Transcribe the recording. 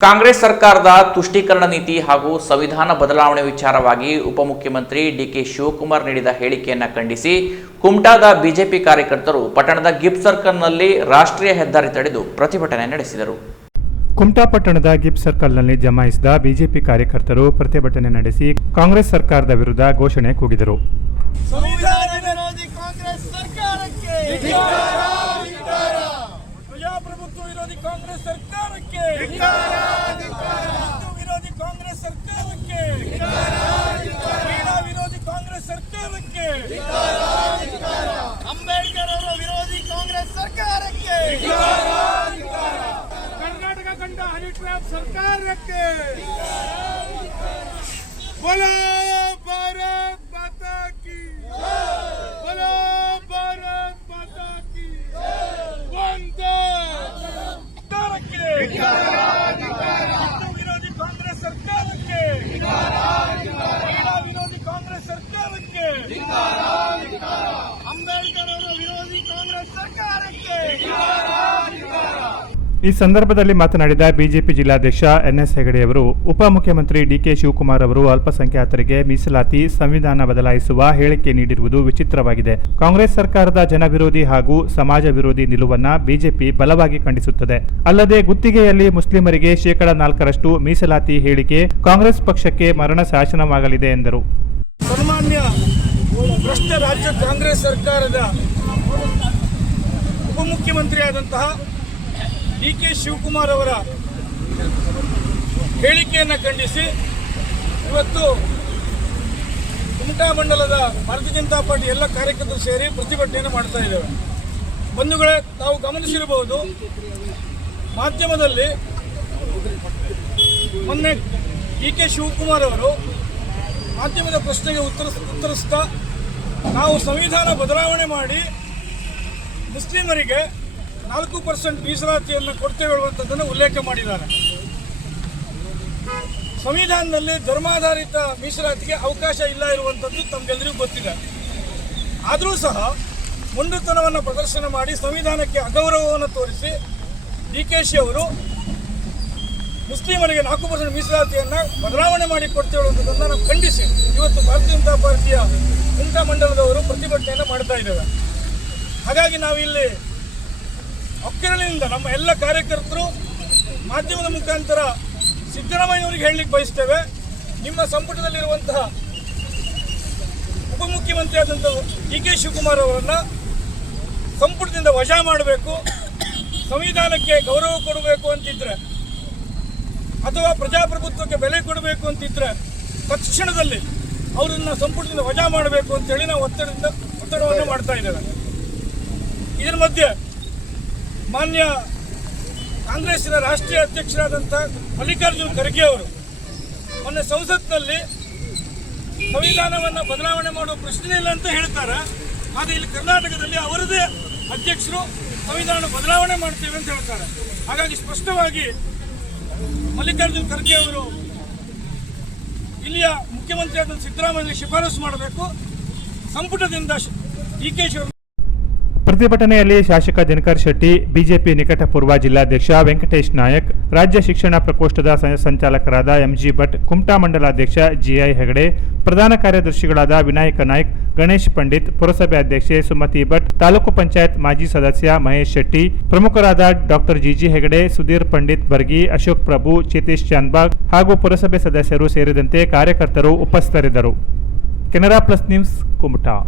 ಕಾಂಗ್ರೆಸ್ ಸರ್ಕಾರದ ತುಷ್ಟೀಕರಣ ನೀತಿ ಹಾಗೂ ಸಂವಿಧಾನ ಬದಲಾವಣೆ ವಿಚಾರವಾಗಿ ಉಪಮುಖ್ಯಮಂತ್ರಿ ಡಿಕೆ ಶಿವಕುಮಾರ್ ನೀಡಿದ ಹೇಳಿಕೆಯನ್ನು ಖಂಡಿಸಿ ಕುಮಟಾದ ಬಿಜೆಪಿ ಕಾರ್ಯಕರ್ತರು ಪಟ್ಟಣದ ಗಿಫ್ಟ್ ಸರ್ಕಲ್ನಲ್ಲಿ ರಾಷ್ಟ್ರೀಯ ಹೆದ್ದಾರಿ ತಡೆದು ಪ್ರತಿಭಟನೆ ನಡೆಸಿದರು. ಕುಮಟಾ ಪಟ್ಟಣದ ಗಿಫ್ಟ್ ಸರ್ಕಲ್ನಲ್ಲಿ ಜಮಾಯಿಸಿದ ಬಿಜೆಪಿ ಕಾರ್ಯಕರ್ತರು ಪ್ರತಿಭಟನೆ ನಡೆಸಿ ಕಾಂಗ್ರೆಸ್ ಸರ್ಕಾರದ ವಿರುದ್ಧ ಘೋಷಣೆ ಕೂಗಿದರು. ಸಂವಿಧಾನ ವಿರೋಧಿ ಕಾಂಗ್ರೆಸ್ ಸರ್ಕಾರಕ್ಕೆ ಪ್ರಜಾಪ್ರಭುತ್ವ ವಿರೋಧಿ ಕಾಂಗ್ರೆಸ್ ಸರ್ಕಾರಕ್ಕೆ ಹಿಂದೂ ವಿರೋಧಿ ಕಾಂಗ್ರೆಸ್ ಸರ್ಕಾರಕ್ಕೆ ಮಹಿಳಾ ವಿರೋಧಿ ಕಾಂಗ್ರೆಸ್ ಸರ್ಕಾರಕ್ಕೆ ಅಂಬೇಡ್ಕರ್ ಅವರ ವಿರೋಧಿ ಕಾಂಗ್ರೆಸ್ ಸರ್ಕಾರಕ್ಕೆ ಕರ್ನಾಟಕ ಕಂಡ ಹನಿ ಟ್ರ್ಯಾಪ್ ಸರ್ಕಾರಕ್ಕೆ ಬೋಲೋ ಭಾರತ್ ಮಾತಾ ಕಿ ಬೋಲೋ ಭಾರತ್ ಮಾತಾ ಕಿ ವಂದೇ ವಿರೋಧಿ ಕಾಂಗ್ರೆಸ್ ಸರ್ಕಾರಕ್ಕೆ ವಿರೋಧಿ ಕಾಂಗ್ರೆಸ್ ಸರ್ಕಾರಕ್ಕೆ ಅಂಬೇಡ್ಕರ್ ಅವರ ವಿರೋಧಿ ಕಾಂಗ್ರೆಸ್ ಸರ್ಕಾರಕ್ಕೆ ಈ ಸಂದರ್ಭದಲ್ಲಿ ಮಾತನಾಡಿದ ಬಿಜೆಪಿ ಜಿಲ್ಲಾಧ್ಯಕ್ಷ ಎನ್ಎಸ್ ಹೆಗಡೆಯವರು, ಉಪಮುಖ್ಯಮಂತ್ರಿ ಡಿಕೆ ಶಿವಕುಮಾರ್ ಅವರು ಅಲ್ಪಸಂಖ್ಯಾತರಿಗೆ ಮೀಸಲಾತಿ ಸಂವಿಧಾನ ಬದಲಾಯಿಸುವ ಹೇಳಿಕೆ ನೀಡಿರುವುದು ವಿಚಿತ್ರವಾಗಿದೆ. ಕಾಂಗ್ರೆಸ್ ಸರ್ಕಾರದ ಜನವಿರೋಧಿ ಹಾಗೂ ಸಮಾಜ ವಿರೋಧಿ ನಿಲುವನ್ನ ಬಿಜೆಪಿ ಬಲವಾಗಿ ಖಂಡಿಸುತ್ತದೆ. ಅಲ್ಲದೆ ಗುತ್ತಿಗೆಯಲ್ಲಿ ಮುಸ್ಲಿಮರಿಗೆ ಶೇಕಡ ನಾಲ್ಕರಷ್ಟು ಮೀಸಲಾತಿ ಹೇಳಿಕೆ ಕಾಂಗ್ರೆಸ್ ಪಕ್ಷಕ್ಕೆ ಮರಣ ಶಾಸನವಾಗಲಿದೆ ಎಂದರು. ರಾಜ್ಯ ಸರ್ಕಾರದ ಉಪಮುಖ್ಯಮಂತ್ರಿಯಾದಂತಹ ಡಿ ಕೆ ಶಿವಕುಮಾರ್ ಅವರ ಹೇಳಿಕೆಯನ್ನು ಖಂಡಿಸಿ, ಇವತ್ತು ಕುಮಟಾ ಮಂಡಲದ ಭಾರತೀಯ ಜನತಾ ಪಾರ್ಟಿ ಎಲ್ಲ ಕಾರ್ಯಕರ್ತರು ಸೇರಿ ಪ್ರತಿಭಟನೆಯನ್ನು ಮಾಡ್ತಾ ಇದ್ದೇವೆ. ಬಂಧುಗಳೇ, ತಾವು ಗಮನಿಸಿರಬಹುದು, ಮಾಧ್ಯಮದಲ್ಲಿ ಮೊನ್ನೆ ಡಿ ಕೆ ಶಿವಕುಮಾರ್ ಅವರು ಮಾಧ್ಯಮದ ಪ್ರಶ್ನೆಗೆ ಉತ್ತರ, ಉತ್ತರಿಸ್ತಾ, ನಾವು ಸಂವಿಧಾನ ಬದಲಾವಣೆ ಮಾಡಿ ಮುಸ್ಲಿಮರಿಗೆ ನಾಲ್ಕು ಪರ್ಸೆಂಟ್ ಮೀಸಲಾತಿಯನ್ನು ಕೊಡ್ತೇವೆ ಹೇಳುವಂಥದ್ದನ್ನು ಉಲ್ಲೇಖ ಮಾಡಿದ್ದಾರೆ. ಸಂವಿಧಾನದಲ್ಲಿ ಧರ್ಮಾಧಾರಿತ ಮೀಸಲಾತಿಗೆ ಅವಕಾಶ ಇಲ್ಲ ಇರುವಂಥದ್ದು ತಮಗೆಲ್ಲರಿಗೂ ಗೊತ್ತಿದೆ. ಆದರೂ ಸಹ ಮುಂಡುತನವನ್ನು ಪ್ರದರ್ಶನ ಮಾಡಿ ಸಂವಿಧಾನಕ್ಕೆ ಅಗೌರವವನ್ನು ತೋರಿಸಿ ಡಿ ಕೆ ಶಿ ಅವರು ಮುಸ್ಲಿಮರಿಗೆ ನಾಲ್ಕು ಪರ್ಸೆಂಟ್ ಮೀಸಲಾತಿಯನ್ನು ಬದಲಾವಣೆ ಮಾಡಿ ಕೊಡ್ತೇವೆ ನಾವು ಖಂಡಿಸಿ. ಇವತ್ತು ಭಾರತೀಯ ಜನತಾ ಪಾರ್ಟಿಯ ಮಂಡಲದವರು ಪ್ರತಿಭಟನೆಯನ್ನು ಮಾಡ್ತಾ ಇದ್ದೇವೆ ಹಾಗಾಗಿ ನಾವಿಲ್ಲಿ ಒಕ್ಕಿರಲಿನಿಂದ ನಮ್ಮ ಎಲ್ಲ ಕಾರ್ಯಕರ್ತರು ಮಾಧ್ಯಮದ ಮುಖಾಂತರ ಸಿದ್ದರಾಮಯ್ಯನವರಿಗೆ ಹೇಳಲಿಕ್ಕೆ ಬಯಸ್ತೇವೆ. ನಿಮ್ಮ ಸಂಪುಟದಲ್ಲಿರುವಂತಹ ಉಪಮುಖ್ಯಮಂತ್ರಿ ಆದಂಥ ಡಿ ಕೆ ಶಿವಕುಮಾರ್ ಅವರನ್ನು ಸಂಪುಟದಿಂದ ವಜಾ ಮಾಡಬೇಕು. ಸಂವಿಧಾನಕ್ಕೆ ಗೌರವ ಕೊಡಬೇಕು ಅಂತಿದ್ರೆ, ಅಥವಾ ಪ್ರಜಾಪ್ರಭುತ್ವಕ್ಕೆ ಬೆಲೆ ಕೊಡಬೇಕು ಅಂತಿದ್ರೆ ತಕ್ಷಣದಲ್ಲಿ ಅವರನ್ನು ಸಂಪುಟದಿಂದ ವಜಾ ಮಾಡಬೇಕು ಅಂತೇಳಿ ನಾವು ಒತ್ತಡದಿಂದ ಒತ್ತಡವನ್ನು ಮಾಡ್ತಾ ಇದ್ದೇವೆ. ಇದರ ಮಧ್ಯೆ ಮಾನ್ಯ ಕಾಂಗ್ರೆಸ್ಸಿನ ರಾಷ್ಟ್ರೀಯ ಅಧ್ಯಕ್ಷರಾದಂಥ ಮಲ್ಲಿಕಾರ್ಜುನ್ ಖರ್ಗೆ ಅವರು ಮೊನ್ನೆ ಸಂಸತ್ನಲ್ಲಿ ಸಂವಿಧಾನವನ್ನು ಬದಲಾವಣೆ ಮಾಡುವ ಪ್ರಶ್ನೆ ಇಲ್ಲ ಅಂತ ಹೇಳ್ತಾರೆ? ಆದರೆ ಇಲ್ಲಿ ಕರ್ನಾಟಕದಲ್ಲಿ ಅವರದೇ ಅಧ್ಯಕ್ಷರು ಸಂವಿಧಾನ ಬದಲಾವಣೆ ಮಾಡ್ತೇವೆ ಅಂತ ಹೇಳ್ತಾರೆ. ಹಾಗಾಗಿ ಸ್ಪಷ್ಟವಾಗಿ ಮಲ್ಲಿಕಾರ್ಜುನ್ ಖರ್ಗೆ ಅವರು ಇಲ್ಲಿಯ ಮುಖ್ಯಮಂತ್ರಿ ಆದ ಸಿದ್ದರಾಮಯ್ಯ ಶಿಫಾರಸು ಮಾಡಬೇಕು. ಸಂಪುಟದಿಂದ ಡಿ ಕೆ ಪ್ರತಿಭಟನೆಯಲ್ಲಿ ಶಾಸಕ ದಿನಕರ್ ಶೆಟ್ಟಿ, ಬಿಜೆಪಿ ನಿಕಟಪೂರ್ವ ಜಿಲ್ಲಾಧ್ಯಕ್ಷ ವೆಂಕಟೇಶ್ ನಾಯಕ್, ರಾಜ್ಯ ಶಿಕ್ಷಣ ಪ್ರಕೋಷ್ಠದ ಸಂಚಾಲಕರಾದ ಎಂಜಿ ಭಟ್, ಕುಮಟಾ ಮಂಡಲಾಧ್ಯಕ್ಷ ಜಿಐ ಹೆಗಡೆ, ಪ್ರಧಾನ ಕಾರ್ಯದರ್ಶಿಗಳಾದ ವಿನಾಯಕ ನಾಯ್ಕ್, ಗಣೇಶ್ ಪಂಡಿತ್, ಪುರಸಭೆ ಅಧ್ಯಕ್ಷೆ ಸುಮತಿ ಭಟ್, ತಾಲೂಕು ಪಂಚಾಯತ್ ಮಾಜಿ ಸದಸ್ಯ ಮಹೇಶ್ ಶೆಟ್ಟಿ, ಪ್ರಮುಖರಾದ ಡಾಕ್ಟರ್ ಜಿಜಿ ಹೆಗಡೆ, ಸುಧೀರ್ ಪಂಡಿತ್ ಬರ್ಗಿ, ಅಶೋಕ್ ಪ್ರಭು, ಚೇತೇಶ್ ಚಾನ್ಬಾಗ್ ಹಾಗೂ ಪುರಸಭೆ ಸದಸ್ಯರು ಸೇರಿದಂತೆ ಕಾರ್ಯಕರ್ತರು ಉಪಸ್ಥಿತರಿದ್ದರು. Canara plus news, Kumta.